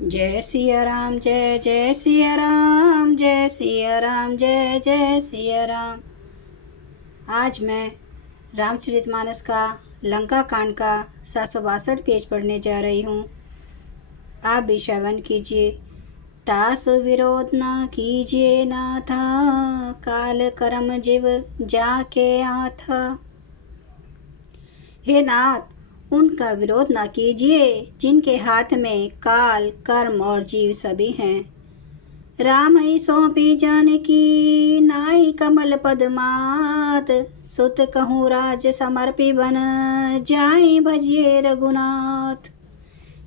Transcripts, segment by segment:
जय सिया राम, जय जय सिया राम, जय सिया राम, जय जय सिया राम। आज मैं रामचरितमानस का लंका कांड का 762 पेज पढ़ने जा रही हूँ। आप भी श्रवण कीजिए। तासु विरोध न कीजिए नाथा, काल कर्म जीव जाके आथा। हे नाथ, उनका विरोध न कीजिए जिनके हाथ में काल, कर्म और जीव सभी हैं। राम ही सौंपी जानकी, नाई कमल पदमात। सुत कहूँ राज समर्पी बन, जाई भजिए रघुनाथ।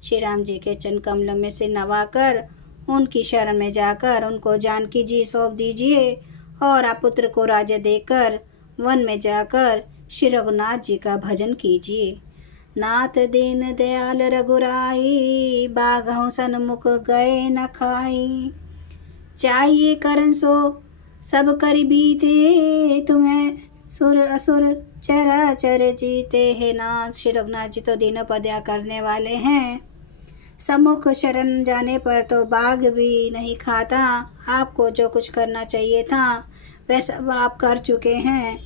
श्री राम जी के चरण कमल में से नवाकर उनकी शरण में जाकर उनको जानकी जी सौंप दीजिए और आप पुत्र को राज्य देकर वन में जाकर श्री रघुनाथ जी का भजन कीजिए। नाथ दीन दयाल रघुराई, बाघों सन्मुख गए न खाई। चाहिए करन सो सब कर बीते, तुम्हें सुर असुर चराचर जीते। हे नाथ, श्री रघुनाथ जी तो दीनों पर दया करने वाले हैं। सम्मुख शरण जाने पर तो बाघ भी नहीं खाता। आपको जो कुछ करना चाहिए था वह सब आप कर चुके हैं।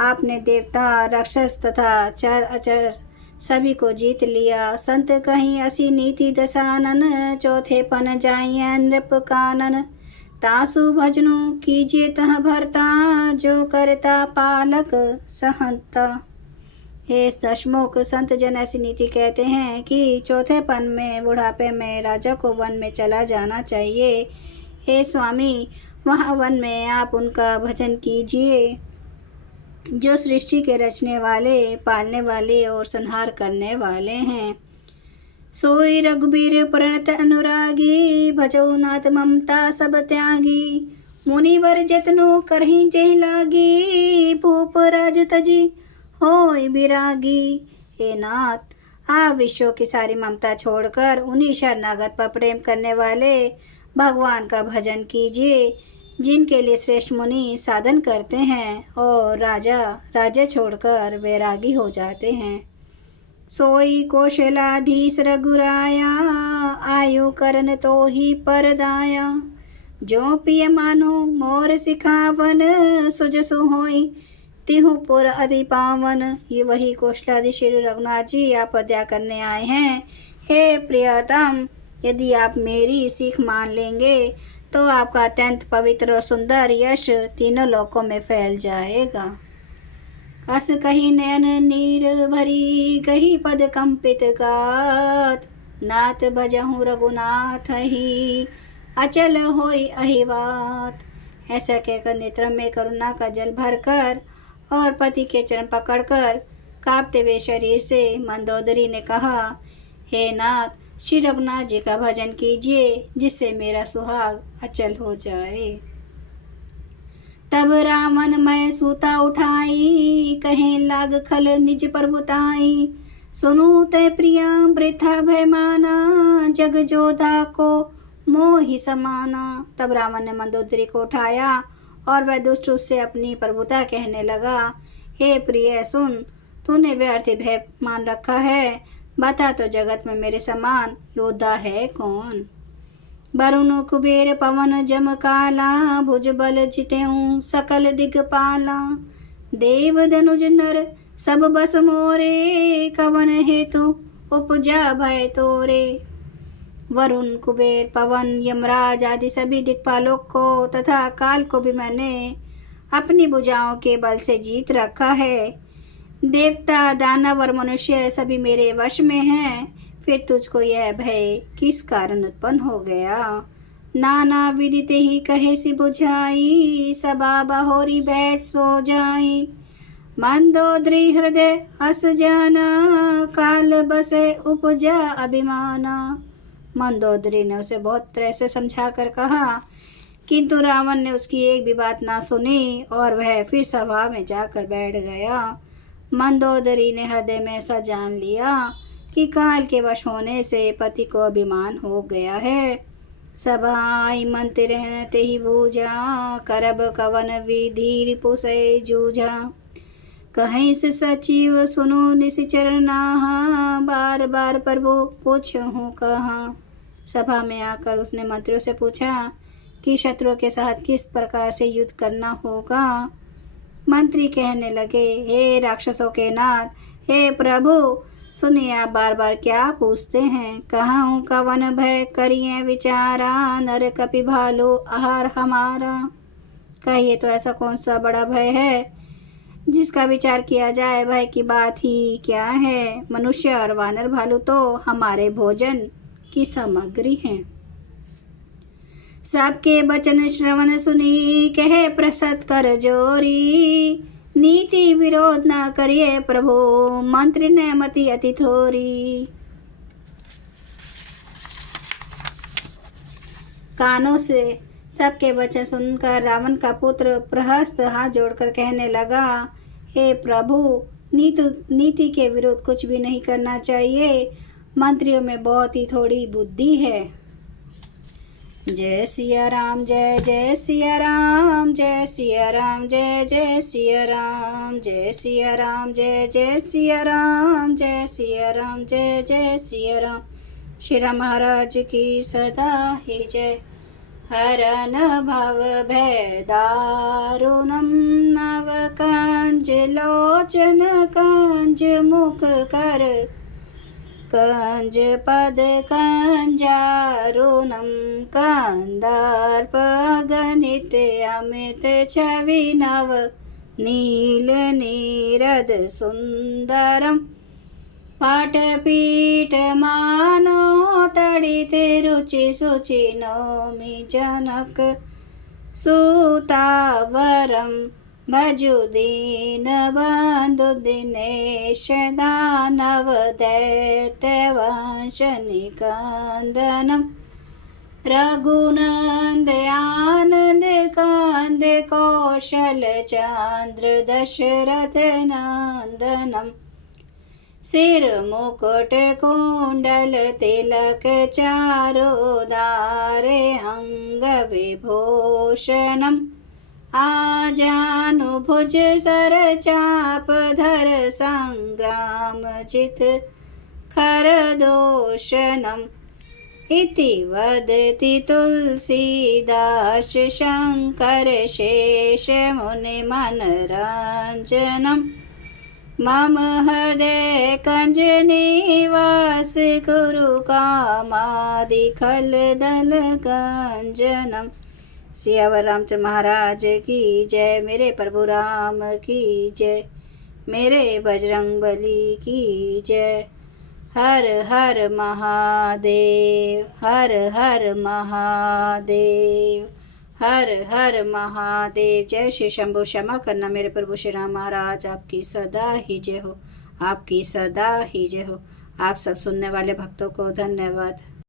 आपने देवता, राक्षस तथा चर अचर सभी को जीत लिया। संत कहीं असी नीति दशानन, चौथे पन जाइए नृप कानन। तासु भजनु कीजिए तह भरता, जो करता पालक सहंता। हे दशमुख, संत जन ऐसी नीति कहते हैं कि चौथे पन में बुढ़ापे में राजा को वन में चला जाना चाहिए। हे स्वामी, वहाँ वन में आप उनका भजन कीजिए जो सृष्टि के रचने वाले, पालने वाले और संहार करने वाले हैं। सोई रघुबीर प्रणत अनुरागी, भजौ नाथ ममता सब त्यागी। मुनिवर जतनो करही जेहि लागी, भूप राजु तजी होय विरागी। हे नाथ, आप विश्व की सारी ममता छोड़कर उन्हीं शरणागत पर प्रेम करने वाले भगवान का भजन कीजिए जिनके लिए श्रेष्ठ मुनि साधन करते हैं और राजा राज्य छोड़कर वैरागी हो जाते हैं। सोई कौशलाधीश रघुराया, आयु करन तो ही परदाया। जो पिय मानो मोर सिखावन, सुजसु होई तिहु पुर अति पावन। ये वही कौशलाधीश श्री रघुनाथ जी आप दया करने आए हैं। हे प्रियतम, यदि आप मेरी सीख मान लेंगे तो आपका अत्यंत पवित्र और सुंदर यश तीनों लोकों में फैल जाएगा। अस कही नयन नीर भरी, कही पद कंपित गात। नाथ भजहु रघुनाथ ही, अचल होई अहिवात। ऐसा कहकर नेत्र में करुणा का जल भरकर और पति के चरण पकड़कर कांपते हुए शरीर से मंदोदरी ने कहा, हे नाथ, श्री रघुनाथ जी का भजन कीजिए जिससे मेरा सुहाग अचल हो जाए। तब रावण मैं सूता उठाई, कहे लाग खल निज प्रभुताई। सुनु ते प्रिया वृथा भय माना, जग जोधा को मोहि समाना। तब रावण ने मंदोदरी को उठाया और वह दुष्ट उससे अपनी प्रभुता कहने लगा, हे प्रिय सुन, तूने व्यर्थ भय मान रखा है। बता तो जगत में मेरे समान योद्धा है कौन। वरुण कुबेर पवन जम काला, भुज बल जितेऊं सकल दिगपाला। देव धनुज नर सब बस मोरे, कवन हेतु उपजा भय तोरे। वरुण, कुबेर, पवन, यमराज आदि सभी दिक्पालों को तथा काल को भी मैंने अपनी भुजाओं के बल से जीत रखा है। देवता, दानव और मनुष्य सभी मेरे वश में हैं। फिर तुझको यह भय किस कारण उत्पन्न हो गया। नाना विदित ही कहे सी बुझाई, सबा बहोरी बैठ सो जाई। मंदोदरी हृदय अस जाना, काल बसे उपजा अभिमाना। मंदोदरी ने उसे बहुत तरह से समझा कर कहा, किंतु रावण ने उसकी एक भी बात ना सुनी और वह फिर सभा में जाकर बैठ गया। मंदोदरी ने हृदय में ऐसा जान लिया कि काल के वश होने से पति को अभिमान हो गया है। सभाई मंत्र रहते ही बूझा, करब कवन विधि रिपुसै जूझा। कहीं से सचिव सुनो निशिचर नाहा, बार बार प्रभु पूछहूँ कहाँ। सभा में आकर उसने मंत्रियों से पूछा कि शत्रुओं के साथ किस प्रकार से युद्ध करना होगा। मंत्री कहने लगे, हे राक्षसों के नाथ, हे प्रभु, सुनिए, आप बार बार क्या पूछते हैं। कहाँ कवन भय करिए विचारा, नर कपि भालू आहार हमारा। कहिए तो ऐसा कौन सा बड़ा भय है जिसका विचार किया जाए। भय की बात ही क्या है। मनुष्य और वानर भालू तो हमारे भोजन की सामग्री हैं। सबके बचन श्रवण सुनी, कहे प्रसत कर जोरी। नीति विरोध न करिए प्रभु, मंत्री ने मति अति थोरी। कानों से सबके वचन सुनकर रावण का पुत्र प्रहस्त हाथ जोड़कर कहने लगा, हे प्रभु, नीति के विरुद्ध कुछ भी नहीं करना चाहिए। मंत्रियों में बहुत ही थोड़ी बुद्धि है। जय सिया राम, जय जय सिया राम, जय सिया राम, जय जय सिया राम, जय सिया राम, जय जय सिया राम, जय सिया राम, जय जय सिया राम। श्री राम महाराज की सदा ही जय। हरन भव भय दारुणं, नव कंज लोचन कंज मुख कर, कंज पद कंजारुणं, कंदार्प गणित अमित छवि नव, नील नीरद सुंदरम, पाटपीठ मानो तड़ित रुचि सुचि नौमि जनक सुतावरम, भजु दीन बंधु दिनेश दानव दैत्य वंश निकंदनम, रघुनंद आनंद कंद कौशल चंद्र दशरथ नंदनम, सिर मुकुट कुंडल तिलक चारुधारे, अंग विभूषणम, आजानुभुज सर चाप धर, संग्राम चित खरदूषणम। इति वदति तुलसीदास शंकर शेष मुनि मनरंजनम, मम हृदय कंज निवास कुरु कामादि खल दल गंजनम। सियावर रामचंद्र महाराज की जय। मेरे प्रभु राम की जय। मेरे बजरंग बली की जय। हर हर महादेव, हर हर महादेव, हर हर महादेव। जय श्री शंभु। क्षमा करना मेरे प्रभु श्री राम महाराज, आपकी सदा ही जय हो, आपकी सदा ही जय हो। आप सब सुनने वाले भक्तों को धन्यवाद।